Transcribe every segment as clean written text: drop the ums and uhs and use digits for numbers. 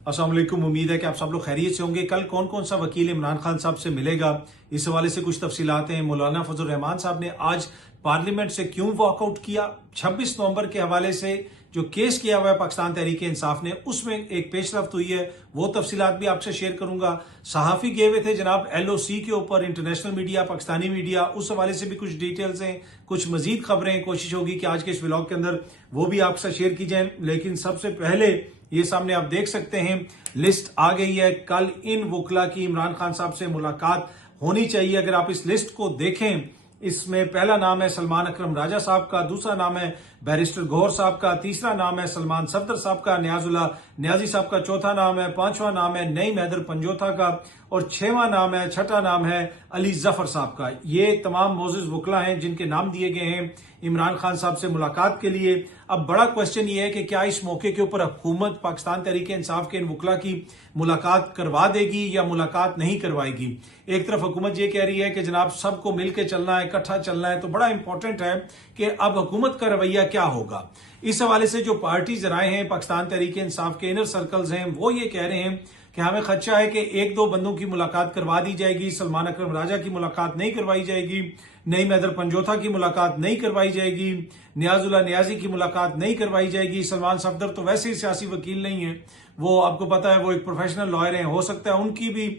अस्सलाम वालेकुम। उम्मीद है कि आप सब लोग खैरियत से होंगे। कल कौन कौन सा वकील इमरान खान साहब से मिलेगा, इस हवाले से कुछ तफसीलात हैं। मौलाना फजल रहमान साहब ने आज पार्लियामेंट से क्यों वॉकआउट किया, 26 नवंबर के हवाले से जो केस किया हुआ है पाकिस्तान तहरीक इंसाफ ने, उसमें एक पेशरफ्त हुई है, वो तफसीलात भी आपसे शेयर करूंगा। सहाफ़ी गए हुए थे जनाब LOC के ऊपर, इंटरनेशनल मीडिया, पाकिस्तानी मीडिया, उस हवाले से भी कुछ डिटेल्स हैं, कुछ मजीद खबरें। कोशिश होगी कि आज के इस व्लॉग के अंदर वो भी आपसे शेयर की जाए। लेकिन सबसे पहले ये सामने आप देख सकते हैं, लिस्ट आ गई है। कल इन वकला की इमरान खान साहब से मुलाकात होनी चाहिए। अगर आप इस लिस्ट को देखें, इसमें पहला नाम है सलमान अकरम राजा साहब का, दूसरा नाम है बैरिस्टर गौहर साहब का, तीसरा नाम है सलमान सफदर साहब का, न्याजुल्लाह न्याजी साहब का चौथा नाम है, पांचवा नाम है नईम हैदर पंजोथा का, और छठा नाम है अली जफर साहब का। ये तमाम मोअज़्ज़ज़ वकला हैं जिनके नाम दिए गए हैं इमरान खान साहब से मुलाकात के लिए। अब बड़ा क्वेश्चन ये है कि क्या इस मौके के ऊपर हुकूमत पाकिस्तान तहरीक इंसाफ के इन वकला की मुलाकात करवा देगी या मुलाकात नहीं करवाएगी। एक तरफ हुकूमत ये कह रही है कि जनाब सबको मिलकर चलना है, इकट्ठा चलना है, तो बड़ा इंपॉर्टेंट है कि अब हुकूमत का रवैया क्या होगा। इस हवाले से जो पार्टीज राय हैं, पाकिस्तान तहरीक इंसाफ के इनर सर्कल्स हैं, वो ये कह रहे हैं कि हमें खदशा है कि एक दो बंदों की मुलाकात करवा दी जाएगी, सलमान अकरम राजा की मुलाकात नहीं करवाई जाएगी, नईम हैदर पंजोथा की मुलाकात नहीं करवाई जाएगी, न्याजुल्लाह न्याजी की मुलाकात नहीं करवाई जाएगी। सलमान सफदर तो वैसे ही सियासी वकील नहीं है, वो आपको पता है वो एक प्रोफेशनल लॉयर हैं, हो सकता है उनकी भी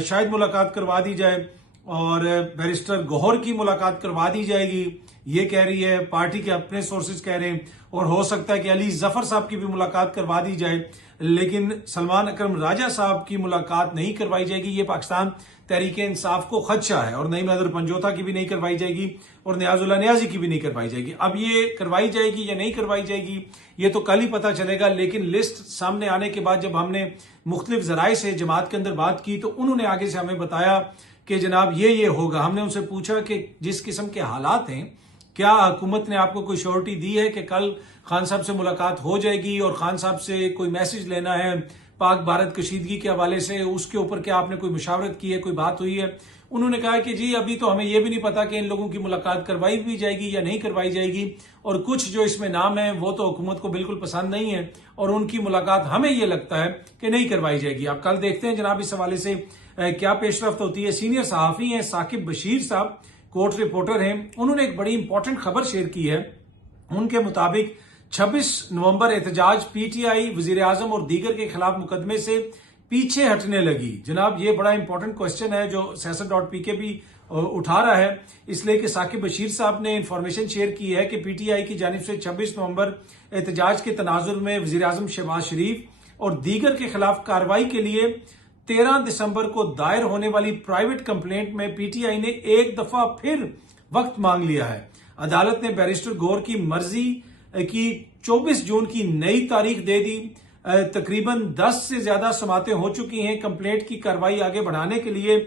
शायद मुलाकात करवा दी जाए, और बैरिस्टर गौहर की मुलाकात करवा दी जाएगी, ये कह रही है पार्टी के अपने सोर्सेज कह रहे हैं, और हो सकता है कि अली जफर साहब की भी मुलाकात करवा दी जाए, लेकिन सलमान अकरम राजा साहब की मुलाकात नहीं करवाई जाएगी। ये पाकिस्तान तहरीक इंसाफ को खदशा है, और नईम हैदर पंजोथा की भी नहीं करवाई जाएगी, और न्याजुल्लाह न्याजी की भी नहीं करवाई जाएगी। अब ये करवाई जाएगी या नहीं करवाई जाएगी, ये तो कल ही पता चलेगा। लेकिन लिस्ट सामने आने के बाद जब हमने मुख्तलिफ जराए से जमात के अंदर बात की, तो उन्होंने आगे से हमें बताया कि जनाब ये होगा। हमने उनसे पूछा कि जिस किस्म के हालात हैं, क्या हुकूमत ने आपको कोई श्योरिटी दी है कि कल खान साहब से मुलाकात हो जाएगी, और खान साहब से कोई मैसेज लेना है पाक भारत कशीदगी के हवाले से, उसके ऊपर क्या आपने कोई मुशावरत की है, कोई बात हुई है। उन्होंने कहा कि जी अभी तो हमें यह भी नहीं पता कि इन लोगों की मुलाकात करवाई भी जाएगी या नहीं करवाई जाएगी, और कुछ जो इसमें नाम है वो तो हुकूमत को बिल्कुल पसंद नहीं है, और उनकी मुलाकात हमें यह लगता है कि नहीं करवाई जाएगी। अब कल देखते हैं जनाब इस हवाले से क्या पेशरफ्त होती है। सीनियर सहाफी हैं साकिब बशीर साहब, कोर्ट रिपोर्टर हैं, उन्होंने एक बड़ी इंपॉर्टेंट खबर शेयर की है। उनके मुताबिक 26 नवंबर एहतजाज, PTI वजीर आजम और दीगर के खिलाफ मुकदमे से पीछे हटने लगी। जनाब ये बड़ा इंपॉर्टेंट क्वेश्चन है जो siyaset.pk भी उठा रहा है, इसलिए कि साकिब बशीर साहब ने इंफॉर्मेशन शेयर की है कि PTI की जानिब से 26 नवंबर एहतजाज के तनाजुर में वजीर आजम शहबाज शरीफ और दीगर के खिलाफ कार्रवाई के लिए 13 दिसंबर को दायर होने वाली प्राइवेट कंप्लेंट में PTI ने एक दफा फिर वक्त मांग लिया है। अदालत ने बैरिस्टर गौहर की मर्जी की 24 जून की नई तारीख दे दी। तकरीबन 10 से ज्यादा समातें हो चुकी हैं। कंप्लेंट की कार्रवाई आगे बढ़ाने के लिए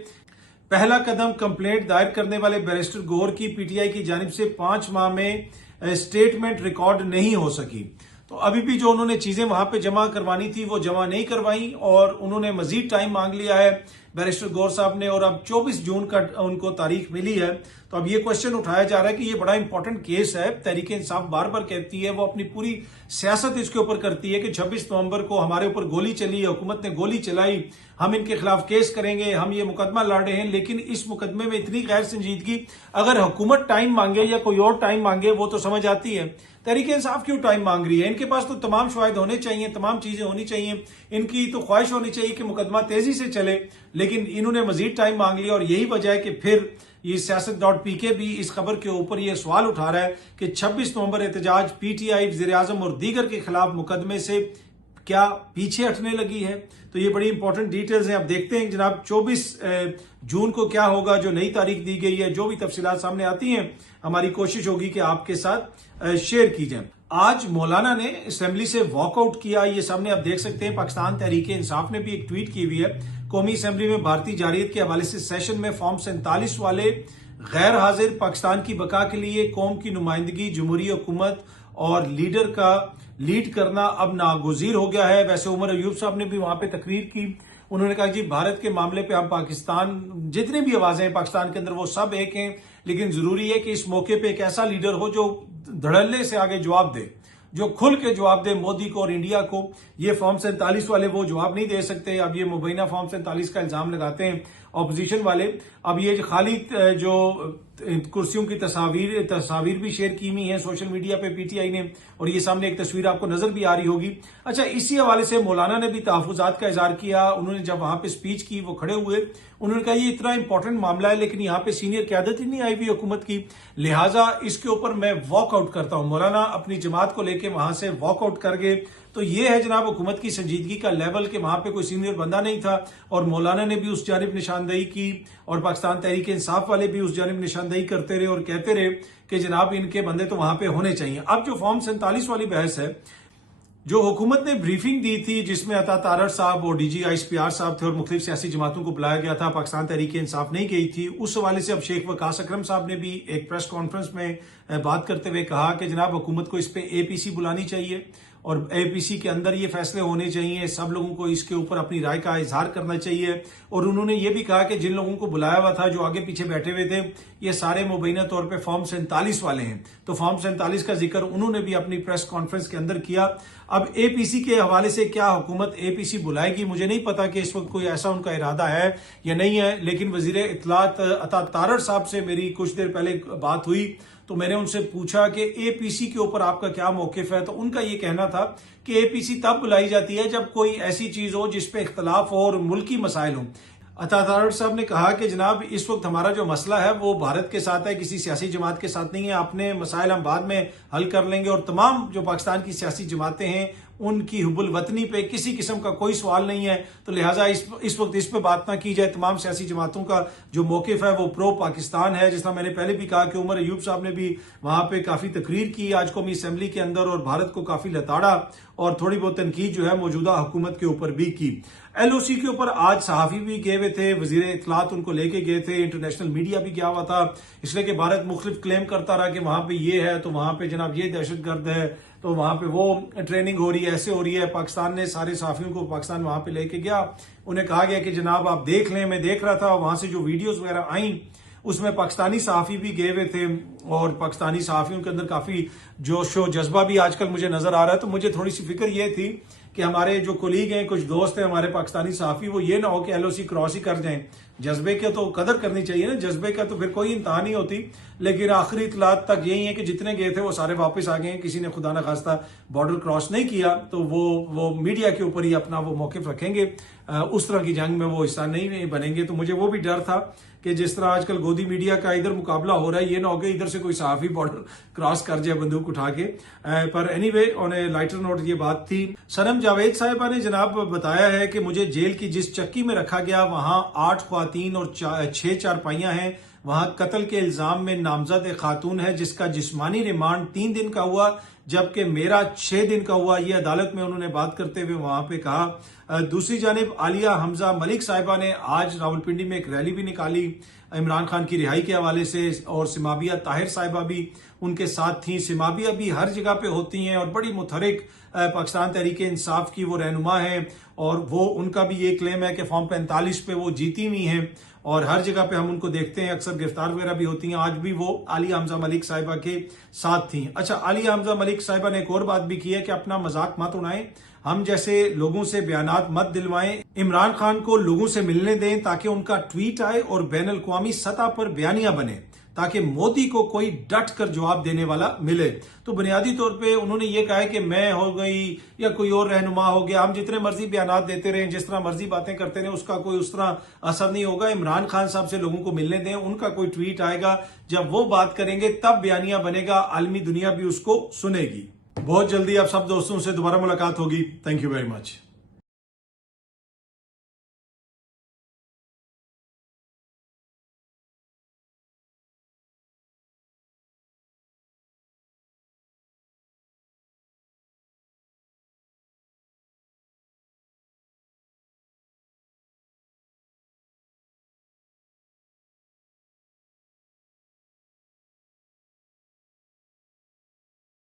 पहला कदम कंप्लेंट दायर करने वाले बैरिस्टर गौहर की PTI की जानिब से 5 माह में स्टेटमेंट रिकॉर्ड नहीं हो सकी। तो अभी भी जो उन्होंने चीजें वहां पे जमा करवानी थी वो जमा नहीं करवाई, और उन्होंने मजीद टाइम मांग लिया है बैरिस्टर गौहर साहब ने, और अब 24 जून का उनको तारीख मिली है। तो अब ये क्वेश्चन उठाया जा रहा है कि ये बड़ा इंपॉर्टेंट केस है। तहरीक इंसाफ बार बार कहती है, वो अपनी पूरी सियासत इसके ऊपर करती है कि 26 नवंबर को हमारे ऊपर गोली चली, हुकूमत ने गोली चलाई, हम इनके खिलाफ केस करेंगे, हम ये मुकदमा लड़ रहे हैं। लेकिन इस मुकदमे में इतनी गैर संजीदगी, अगर हुकूमत टाइम मांगे या कोई और टाइम मांगे वो तो समझ आती है, तहरीक इंसाफ क्यों टाइम मांग रही है? इनके पास तो तमाम शवाहिद होने चाहिए, तमाम चीजें होनी चाहिए, इनकी तो ख्वाहिश होनी चाहिए कि मुकदमा तेजी से चले, लेकिन इन्होंने मजीद टाइम मांग लिया। और यही वजह है कि फिर ये siyaset.pk भी इस खबर के ऊपर ये सवाल उठा रहा है कि 26 नवंबर एहतजाज, PTI वजीर आजम और दीगर के खिलाफ मुकदमे से क्या पीछे हटने लगी है। तो ये बड़ी इंपॉर्टेंट डिटेल्स हैं। अब देखते हैं जनाब 24 जून को क्या होगा, जो नई तारीख दी गई है। जो भी तफसीलात सामने आती हैं हमारी कोशिश होगी कि आपके साथ शेयर की जाए। आज मौलाना ने असेंबली से वॉकआउट किया, ये सामने आप देख सकते हैं। पाकिस्तान तहरीक इंसाफ ने भी एक ट्वीट की हुई है। कौमी असेंबली में भारतीय जारियत के हवाले से सेशन में फॉर्म 47 वाले गैर हाजिर, पाकिस्तान की बका के लिए कौम की नुमाइंदगी, जमहूरी हुकूमत और लीडर का लीड करना अब नागुज़ीर हो गया है। वैसे उमर अयूब साहब ने भी वहां पे तकरीर की। उन्होंने कहा जी भारत के मामले पे हम पाकिस्तान, जितनी भी आवाजें हैं पाकिस्तान के अंदर वो सब एक हैं, लेकिन जरूरी है कि इस मौके पे एक ऐसा लीडर हो जो धड़ल्ले से आगे जवाब दे। जो खुल के जवाब दे मोदी को और इंडिया को। ये फॉर्म 47 वाले वो जवाब नहीं दे सकते। अब ये मुबैना फॉर्म 47 का इल्जाम लगाते हैं ऑपोजिशन वाले। अब ये खाली जो कुर्सियों की तस्वीर भी शेयर की हुई है सोशल मीडिया पे पीटीआई ने, और ये सामने एक तस्वीर आपको नजर भी आ रही होगी। अच्छा, इसी हवाले से मौलाना ने भी तहफुजात का इजहार किया। उन्होंने जब वहां पे स्पीच की, वो खड़े हुए, उन्होंने कहा ये इतना इंपॉर्टेंट मामला है लेकिन यहाँ पे सीनियर क्यादत ही नहीं आई हुई हुकूमत की, लिहाजा इसके ऊपर मैं वॉकआउट करता हूं। मौलाना अपनी जमात को लेकर वहां से वॉकआउट कर गए। तो ये है जनाब हुकूमत की संजीदगी का लेवल कि वहां पे कोई सीनियर बंदा नहीं था, और मौलाना ने भी उस जानिब निशानदेही की और पाकिस्तान तहरीक इंसाफ वाले भी उस जानिब निशानदेही करते रहे और कहते रहे कि जनाब इनके बंदे तो वहां पे होने चाहिए। अब जो फॉर्म 47 वाली बहस है, जो हुकूमत ने ब्रीफिंग दी थी जिसमें अता तारड़ साहब और डीजी ISPR साहब थे और मुख्तलिफ सियासी जमातों को बुलाया गया था, पाकिस्तान तहरीक इंसाफ नहीं गई थी, उस हवाले से अब शेख वकास अकरम साहब ने भी एक प्रेस कॉन्फ्रेंस में बात करते हुए कहा कि जनाब हुकूमत को इस पे APC बुलानी चाहिए और APC के अंदर ये फैसले होने चाहिए, सब लोगों को इसके ऊपर अपनी राय का इजहार करना चाहिए। और उन्होंने ये भी कहा कि जिन लोगों को बुलाया हुआ था, जो आगे पीछे बैठे हुए थे, ये सारे मुबैना तौर पे फॉर्म 47 वाले हैं। तो फॉर्म 47 का जिक्र उन्होंने भी अपनी प्रेस कॉन्फ्रेंस के अंदर किया। अब APC के हवाले से क्या हुकूमत APC बुलाएगी, मुझे नहीं पता कि इस वक्त कोई ऐसा उनका इरादा है या नहीं है, लेकिन वजीर इत्तलात अता तारड़ साहब से मेरी कुछ देर पहले बात हुई तो मैंने उनसे पूछा कि APC के ऊपर आपका क्या मौकिफ है। तो उनका ये कहना था कि APC तब बुलाई जाती है जब कोई ऐसी चीज हो जिसपे इख्तलाफ हो और मुल्की मसाइल हो। अता तारड़ साहब ने कहा कि जनाब इस वक्त हमारा जो मसला है वो भारत के साथ है, किसी सियासी जमात के साथ नहीं है। अपने मसाइल हम बाद में हल कर लेंगे और तमाम जो पाकिस्तान की सियासी जमातें हैं उनकी हुब्बुल वतनी पे किसी किस्म का कोई सवाल नहीं है। तो लिहाजा इस वक्त इस पे बात ना की जाए। तमाम सियासी जमातों का जो मौकिफ है वो प्रो पाकिस्तान है। जिस तरह मैंने पहले भी कहा कि उमर अयूब साहब ने भी वहां पे काफी तकरीर की आज कौमी असेंबली के अंदर और भारत को काफी लताड़ा और थोड़ी बहुत तनकीद जो है मौजूदा हुकूमत के ऊपर भी की। LOC के ऊपर आज सहाफी भी गए हुए थे, वजीर इत्तलात उनको लेके गए थे, इंटरनेशनल मीडिया भी गया हुआ था, इसलिए कि भारत मुख्तलिफ क्लेम करता रहा कि वहां पे ये है तो वहां पे जनाब ये दहशतगर्द है, तो वहां पे वो ट्रेनिंग हो रही है, ऐसे हो रही है। पाकिस्तान ने सारे सहाफियों को पाकिस्तान वहां पे लेके गया, उन्हें कहा गया कि जनाब आप देख लें। मैं देख रहा था वहां से जो वीडियोज वगैरह आई उसमें पाकिस्तानी सहाफी भी गए हुए थे और पाकिस्तानी सहाफियों के अंदर काफी जोश व जज्बा भी आजकल मुझे नजर आ रहा है। तो मुझे थोड़ी सी फिक्र ये थी कि हमारे जो कोलीग हैं, कुछ दोस्त हैं हमारे पाकिस्तानी सहाफी, वो ये ना हो कि LOC क्रॉस ही कर जाएं। जज्बे के तो कदर करनी चाहिए ना, जज्बे का तो फिर कोई इंतहा नहीं होती। लेकिन आखिरी इतलात तक यही है कि जितने गए थे वो सारे वापस आ गए हैं। किसी ने खुदा न खास्ता बॉर्डर क्रॉस नहीं किया तो वो मीडिया के ऊपर ही अपना वो मौकिफ रखेंगे, उस तरह की जंग में वो हिस्सा नहीं बनेंगे। तो मुझे वो भी डर था कि जिस तरह आजकल गोदी मीडिया का इधर मुकाबला हो रहा है, ये ना हो कि इधर से कोई सहाफी बॉर्डर क्रॉस कर जाए बंदूक उठा के। पर anyway on A lighter note ये बात थी। सनम जावेद साहिबा ने जनाब बताया है कि मुझे जेल की जिस चक्की में रखा गया वहां 8 ख्वातीन और 6 चारपाइयां हैं। वहां कत्ल के इल्जाम में नामजद खातून है जिसका जिस्मानी रिमांड 3 दिन का हुआ जबकि मेरा 6 दिन का हुआ। ये अदालत में उन्होंने बात करते हुए वहां पे कहा। दूसरी जानिब आलिया हमजा मलिक साहिबा ने आज रावलपिंडी में एक रैली भी निकाली इमरान खान की रिहाई के हवाले से, और सिमाबिया ताहिर साहिबा भी उनके साथ थी। सिमाबिया भी हर जगह पे होती हैं और बड़ी मुतहरिक पाकिस्तान तहरीक इंसाफ की वो रहनुमा है, और वो उनका भी ये क्लेम है कि फॉर्म 45 पे वो जीती हुई हैं और हर जगह पे हम उनको देखते हैं, अक्सर गिरफ्तार वगैरह भी होती हैं। आज भी वो आलिया हमजा मलिक साहिबा के साथ थी। अच्छा, आलिया हमजा मलिक साहिबा ने एक और बात भी की है कि अपना मजाक मत उड़ाएं, हम जैसे लोगों से बयानात मत दिलवाएं, इमरान खान को लोगों से मिलने दें ताकि उनका ट्वीट आए और बैन अल-अक़वामी सतह पर बयानियां बने ताकि मोदी को कोई डट कर जवाब देने वाला मिले। तो बुनियादी तौर पे उन्होंने ये कहा है कि मैं हो गई या कोई और रहनुमा हो गया, हम जितने मर्जी बयानात देते रहे, जिस तरह मर्जी बातें करते रहे, उसका कोई उस तरह असर नहीं होगा। इमरान खान साहब से लोगों को मिलने दें, उनका कोई ट्वीट आएगा, जब वो बात करेंगे तब बयानिया बनेगा, आलमी दुनिया भी उसको सुनेगी। बहुत जल्दी आप सब दोस्तों से दोबारा मुलाकात होगी। Thank you very much.